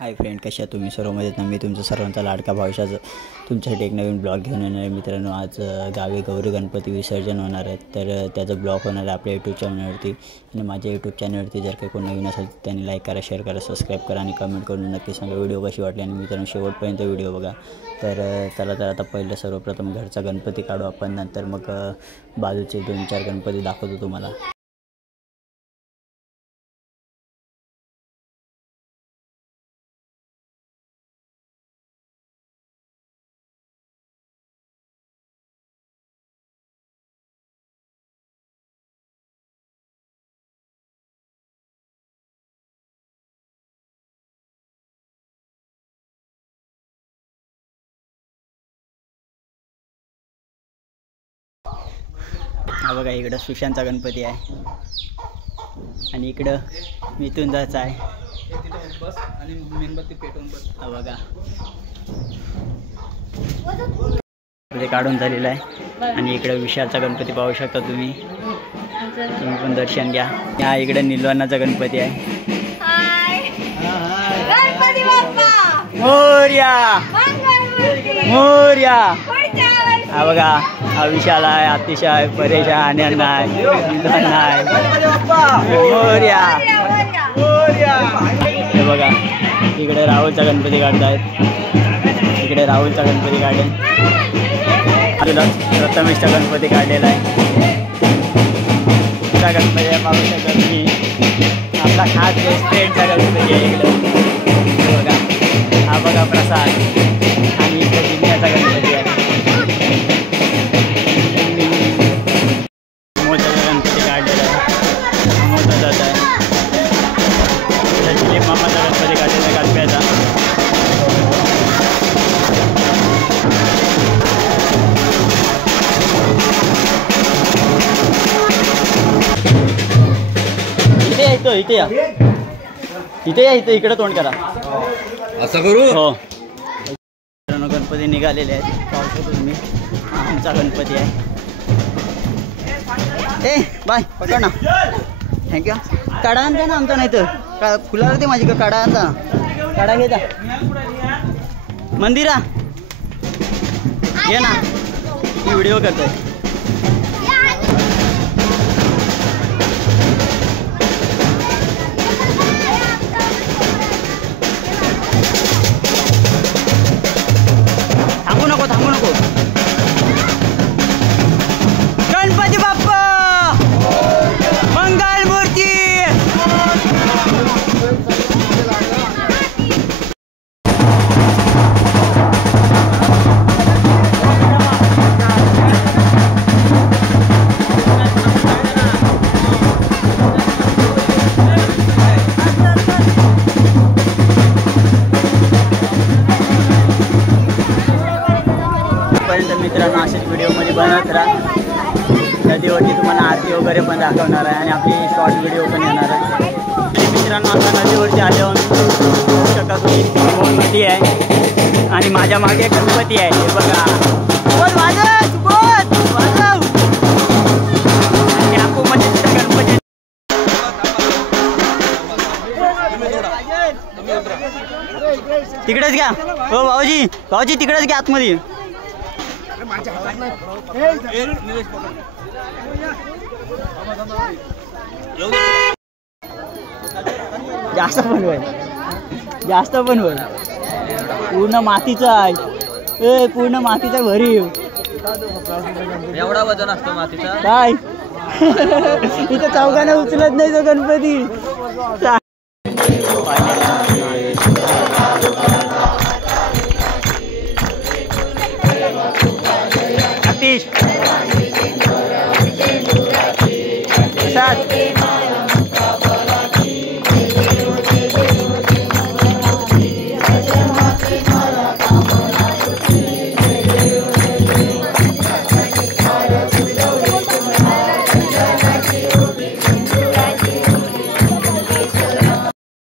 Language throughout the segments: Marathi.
हाय फ्रेंड, कशा तुम्ही सर्व मजेत ना? मी तुमचा सर्वांचा लाडका भावशाचा तुमच्यासाठी एक नवीन ब्लॉग घेऊन येणार आहे मित्रांनो. आज गावी गौरी गणपती विसर्जन होणार आहे, तर त्याचा ब्लॉग होणार आहे आपल्या यूट्यूब चॅनलवरती. आणि माझ्या यूट्यूब चॅनलवरती जर काही कोण नवीन असेल तर त्यांनी लाईक करा, शेअर करा, सबस्क्राईब करा आणि कमेंट करून नक्की सांगा व्हिडिओ कशी वाटली. आणि मित्रांनो शेवटपर्यंत व्हिडिओ बघा. तर चला तर आता पहिलं सर्वप्रथम घरचा गणपती काढू आपण, नंतर मग बाजूचे 2-4 गणपती दाखवतो तुम्हाला. हा बघा, इकडं सुशांतचा गणपती आहे आणि इकडं मिथुनदाचा आहे. आणि मेणबत्ती पेटवून बस. हा बघा, काढून झालेला आहे. आणि इकडं विशालचा गणपती पाहू शकता तुम्ही पण दर्शन घ्या. या इकडे निलवानाचा गणपती आहे. मोरया मोरया. हा बघा, हा विशाल आहे, अतिशय आहे, परेश आहे, आनंद आहे, मोरया. हे बघा, इकडे राहुलचा गणपती काढतायत. इकडे राहुलचा गणपती काढले, तुला प्रथमेशचा गणपती काढलेला आहे. तुझा गणपती आहे पाहू शकता तुम्ही, आपला खास बेस्ट फ्रेंडचा गणपती आहे. इकडे बघा, हा बघा प्रसाद. आणि इकडे जिन्याचा गणपती आहे. मोठा गणपती काढलेला आहे, मोठा जात आहे. दिलीप मामाचा गणपती काढलेला आहे गणप्याचा. इथे येतो, इथे या, इथे या, इथे इकडे तोंड करा, असं करू. हो, गणपती निघालेले आहेत पाहू शकतो तुम्ही. आमचा गणपती आहे. ए बाय, पकड ना, थँक्यू. काढा आणता ना आमचा, नाही तर का फुलावर दे माझी, का काढा आणता, काढा घेता मंदिरा घे ना, मी व्हिडिओ करतोय. थांबू नको, थांबू नको. गणपती बाप्पा मंगल मूर्ती. मित्रांनो असेच व्हिडिओमध्ये बनवत राहा. नदीवरती तुम्हाला आरती वगैरे पण दाखवणार आहे आणि आपली शॉर्ट व्हिडिओ पण येणार आहे. मित्रांनो आता नदीवरती आल्यावर शकता तुम्ही, नदी आहे आणि माझ्या मागे गणपती आहे. हे बघा, गणपती. तिकडेच घ्या हो भाऊजी, भाऊजी तिकडेच घ्या आतमध्ये. जास्त पण होईल, जास्त पण होईल. पूर्ण मातीचा आहे, ए पूर्ण मातीचा भरीव. एवढा वजन असतो मातीचा काय? इथं चौघांना उचलत नाही तो गणपती. अतिश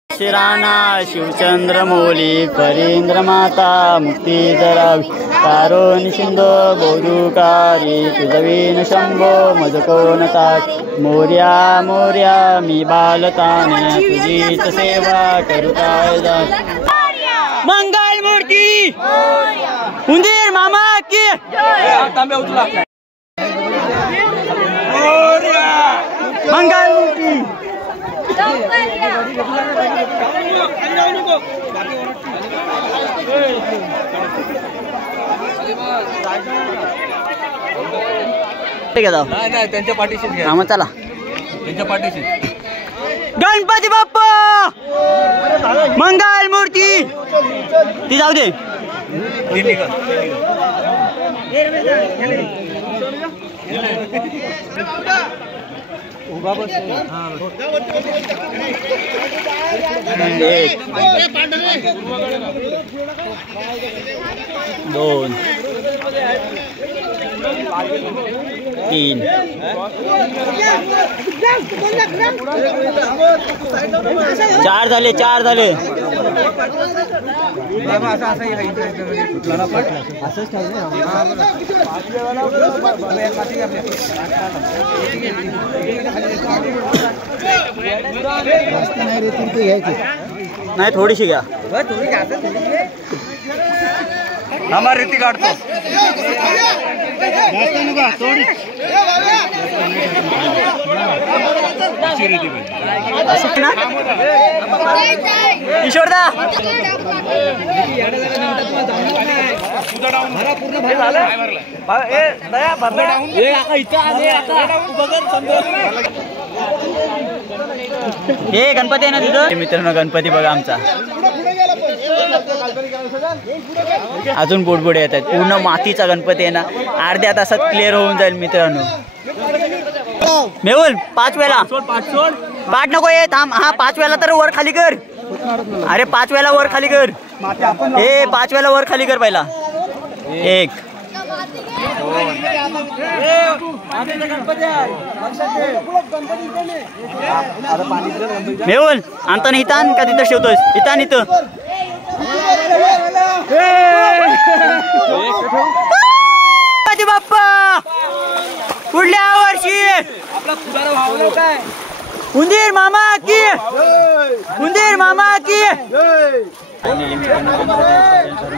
शिराना शिवचंद्र मोली परींद्र माता मुक्ती जरावी कारोन सिंधो बोधुकारी तुझवीन शंभो मज कोण ताक. मोर्या मोर्या मी बालताने तुझीच सेवा करू काय जा. मंगल मूर्ती उंदीर मामा की मंगल मूर्ती नाही त्यांच्या पाठीशी मामा चला त्यांच्या पाठीशी गणपती बाप्पा मंगल मूर्ती ती जाऊ दे एक दोन तीन चार झाले नाही थोडीशी घ्या आम्हाला रीती काढतो ईश्वरदा हे गणपती आहे ना तिथं मित्रांनो गणपती बघा आमचा अजून बुडबुडे येत आहेत पूर्ण मातीचा गणपती आहे ना अर्ध्या तासात क्लिअर होऊन जाईल मित्रांनो मेहुल 5 वेळा पाठ नको ये थांब हा 5 वेळा तर वर खाली कर अरे 5 वेळा वर खाली कर हे 5 वेळा वर खाली कर पहिला 1 मेहुल आणता नाही इथं का तिथं ठेवतोस इथं इथं बाप्पा पुढल्या वर्षी उंदीर मामा की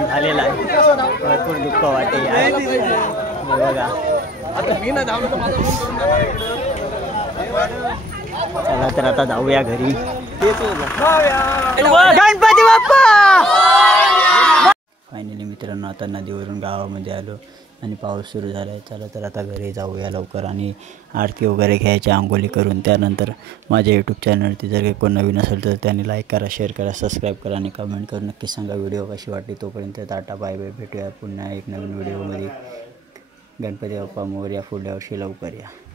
झालेला आहे भरपूर दुःख वाटते बघा चला तर आता जाऊया घरी गणपती बाप्पा फायनली मित्रांनो आता नदीवरून गावामध्ये आलो आणि पाऊस सुरू झाला आहे चला तर आता घरी जाऊया लवकर आणि आरती वगैरे घ्यायची आंघोळी करून त्यानंतर माझ्या यूट्यूब चॅनलवरती जर काही कोण नवीन असेल तर त्यांनी लाईक करा शेअर करा सबस्क्राईब करा आणि कमेंट करून नक्कीच सांगा व्हिडिओ कशी वाटली तोपर्यंत टाटा बाय बाय भेटूया पुन्हा एक नवीन व्हिडिओमध्ये गणपती बाप्पा मोरया पुढल्या वर्षी लवकर या